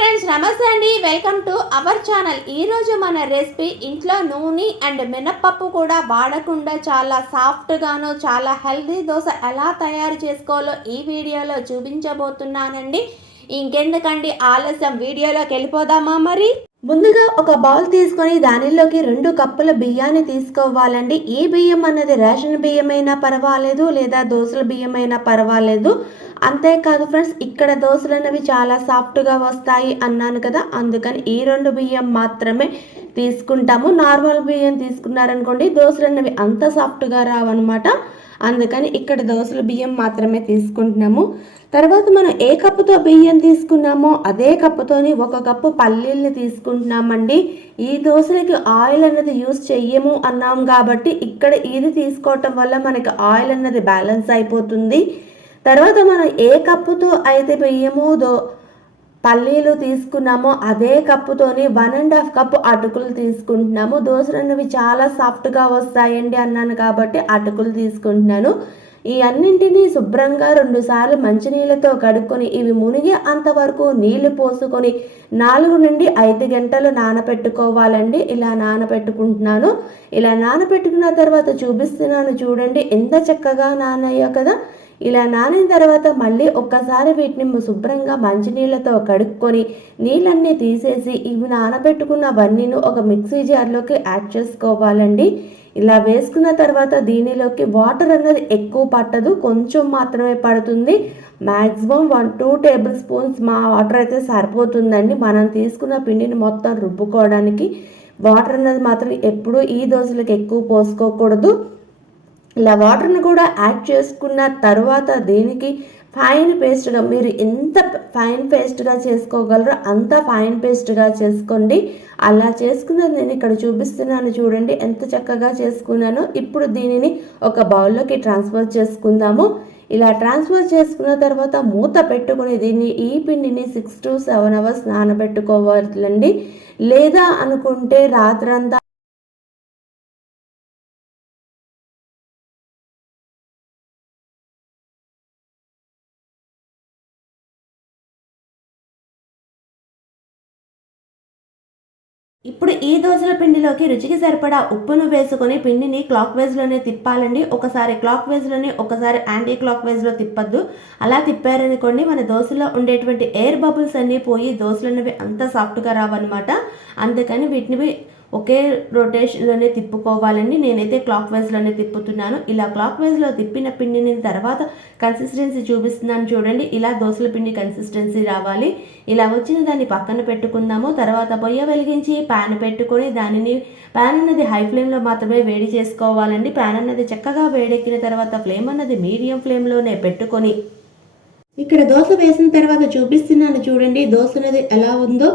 Friends నమస్తే అండి. Welcome to our channel ఈరోజు మన రెసిపీ ఇంట్లో నూనె అండ్ మినప్పప్పు కూడా వాడకుండా చాలా సాఫ్ట్గాను చాలా హెల్దీ దోశ ఎలా తయారు చేసుకోవాలో ఈ వీడియోలో చూపించబోతున్నానండి. ఇంకెందుకండి? ఆలస్యం. వీడియోలోకి వెళ్ళిపోదామా మరి? ముందుగా ఒక బౌల్ తీసుకొని దానిలోకి రెండు కప్పుల బియ్యాన్ని తీసుకోవాలండి. ఈ బియ్యం అన్నది రేషన్ బియ్యమైనా పర్వాలేదు లేదా దోశల బియ్యమైనా పర్వాలేదు. అంతేకాదు ఫ్రెండ్స్ ఇక్కడ దోశలు అనేవి చాలా సాఫ్ట్గా వస్తాయి అన్నాను కదా అందుకని ఈ రెండు బియ్యం మాత్రమే తీసుకుంటాము. నార్మల్ బియ్యం తీసుకున్నారనుకోండి దోశలు అనేవి అంత సాఫ్ట్గా రావన్నమాట. అందుకని ఇక్కడ దోశల బియ్యం మాత్రమే తీసుకుంటున్నాము. తర్వాత మనం ఏ కప్పుతో బియ్యం తీసుకున్నామో అదే కప్పుతోని ఒక కప్పు పల్లీల్ని తీసుకుంటున్నామండి. ఈ దోశలకి ఆయిల్ అన్నది యూస్ చెయ్యము అన్నాం కాబట్టి ఇక్కడ ఇది తీసుకోవటం వల్ల మనకి ఆయిల్ అన్నది బ్యాలెన్స్ అయిపోతుంది. తర్వాత మనం ఏ కప్పుతో అయితే బియ్యము దో పల్లీలు తీసుకున్నామో అదే కప్పుతోని వన్ అండ్ హాఫ్ కప్ అటుకులు తీసుకుంటున్నాము. దోశలు అనేవి చాలా సాఫ్ట్గా వస్తాయండి అన్నాను కాబట్టి అటుకులు తీసుకుంటున్నాను. ఈ అన్నింటినీ శుభ్రంగా రెండుసార్లు మంచినీళ్ళతో కడుక్కొని ఇవి మునిగే అంతవరకు నీళ్ళు పోసుకొని నాలుగు నుండి ఐదు గంటలు నానపెట్టుకోవాలండి. ఇలా నానపెట్టుకుంటున్నాను. ఇలా నానపెట్టుకున్న తర్వాత చూపిస్తున్నాను చూడండి ఎంత చక్కగా నానయ్యో కదా. ఇలా నానిన తర్వాత మళ్ళీ ఒక్కసారి వీటిని శుభ్రంగా మంచినీళ్ళతో కడుక్కొని నీళ్ళన్నీ తీసేసి ఇవి నానబెట్టుకున్నవన్నీను ఒక మిక్సీ జార్లోకి యాడ్ చేసుకోవాలండి. ఇలా వేసుకున్న తర్వాత దీనిలోకి వాటర్ అన్నది ఎక్కువ పట్టదు కొంచెం మాత్రమే పడుతుంది. Maximum one two tablespoons మా వాటర్ అయితే సరిపోతుందండి. మనం తీసుకున్న పిండిని మొత్తం రుబ్బుకోవడానికి. వాటర్ అన్నది మాత్రం ఎప్పుడూ ఈ దోశలకు ఎక్కువ పోసుకోకూడదు. ఇలా వాటర్ని కూడా యాడ్ చేసుకున్న తర్వాత దీనికి ఫైన్ పేస్ట్గా మీరు ఎంత ఫైన్ పేస్ట్గా చేసుకోగలరో అంత ఫైన్ పేస్ట్గా చేసుకోండి. అలా చేసుకున్నది నేను ఇక్కడ చూపిస్తున్నాను చూడండి ఎంత చక్కగా చేసుకున్నానో. ఇప్పుడు దీనిని ఒక బౌల్లోకి ట్రాన్స్ఫర్ చేసుకుందాము. ఇలా ట్రాన్స్ఫర్ చేసుకున్న తర్వాత మూత పెట్టుకుని దీన్ని ఈ పిండిని సిక్స్ టు సెవెన్ అవర్స్ నానబెట్టుకోవాలండి. లేదా అనుకుంటే రాత్రంతా ఇప్పుడు ఈ దోశల పిండిలోకి రుచికి సరిపడా ఉప్పును వేసుకొని పిండిని క్లాక్ వైజ్లోనే తిప్పాలండి. ఒకసారి క్లాక్ వైజ్లోనే ఒకసారి యాంటీ క్లాక్ వైజ్లో తిప్పద్దు. అలా తిప్పారనుకోండి మన దోశలో ఉండేటువంటి ఎయిర్ బబుల్స్ అన్నీ పోయి దోశలు అనేవి అంత సాఫ్ట్గా రావన్నమాట. అందుకని వీటిని ఒకే రొటేషన్లోనే తిప్పుకోవాలని నేనైతే క్లాక్ వైజ్లోనే తిప్పుతున్నాను. ఇలా క్లాక్ వైజ్లో తిప్పిన పిండిని తర్వాత కన్సిస్టెన్సీ చూపిస్తున్నాను చూడండి. ఇలా దోశల పిండి కన్సిస్టెన్సీ రావాలి. ఇలా వచ్చిన దాన్ని పక్కన పెట్టుకుందాము. తర్వాత పొయ్య వెలిగించి ప్యాన్ పెట్టుకొని దానిని ప్యాన్ అన్నది హై ఫ్లేమ్లో మాత్రమే వేడి చేసుకోవాలండి. ప్యాన్ అన్నది చక్కగా వేడెక్కిన తర్వాత ఫ్లేమ్ అన్నది మీడియం ఫ్లేమ్లోనే పెట్టుకొని ఇక్కడ దోశ వేసిన తర్వాత చూపిస్తున్నాను చూడండి దోశ అనేది ఎలా ఉందో.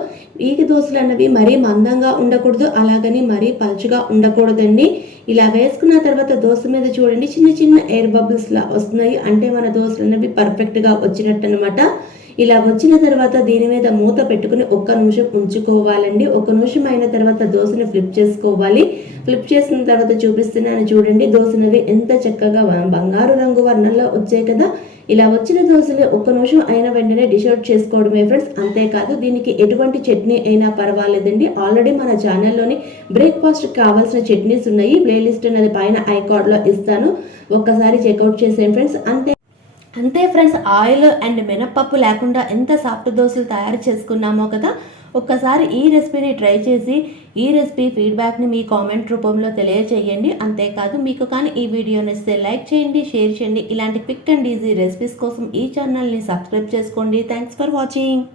ఈకి దోశలు అన్నవి మరీ మందంగా ఉండకూడదు అలాగని మరీ పలుచుగా ఉండకూడదండి. ఇలా వేసుకున్న తర్వాత దోశ మీద చూడండి చిన్న చిన్న ఎయిర్ బబుల్స్ లా వస్తున్నాయి. అంటే మన దోశలు అనేవి పర్ఫెక్ట్గా వచ్చినట్టు అనమాట ఇలా వచ్చిన తర్వాత దీని మీద మూత పెట్టుకుని ఒక్క నిమిషం ఉంచుకోవాలండి. ఒక నిమిషం అయిన తర్వాత దోశని ఫ్లిప్ చేసుకోవాలి. ఫ్లిప్ చేసిన తర్వాత చూపిస్తున్నాను చూడండి. దోశనవి ఎంత చక్కగా బంగారు రంగు వర్ణంలో వచ్చాయి కదా. ఇలా వచ్చిన దోశలు ఒక్క నిమిషం అయిన వెంటనే డిషౌట్ చేసుకోవడమే ఫ్రెండ్స్ అంతేకాదు దీనికి ఎటువంటి చట్నీ అయినా పర్వాలేదండి. ఆల్రెడీ మన ఛానల్లోని బ్రేక్ఫాస్ట్ కావాల్సిన చట్నీస్ ఉన్నాయి. ప్లేలిస్ట్ అనేది పైన ఐకార్డ్లో ఇస్తాను. ఒక్కసారి చెక్అవుట్ చేసేయండి ఫ్రెండ్స్ అంతే అంతే ఫ్రెండ్స్ ఆయిల్ అండ్ మినప్పప్పు లేకుండా ఎంత సాఫ్ట్ దోశలు తయారు చేసుకున్నామో కదా ఒక్కసారి ఈ రెసిపీని ట్రై చేసి ఈ రెసిపీ ఫీడ్బ్యాక్ని మీ కామెంట్ రూపంలో తెలియచేయండి. అంతేకాదు మీకు కానీ ఈ వీడియో నచ్చితే లైక్ చేయండి షేర్ చేయండి. ఇలాంటి క్విక్ అండ్ ఈజీ రెసిపీస్ కోసం ఈ ఛానల్ని సబ్స్క్రైబ్ చేసుకోండి. Thanks for watching.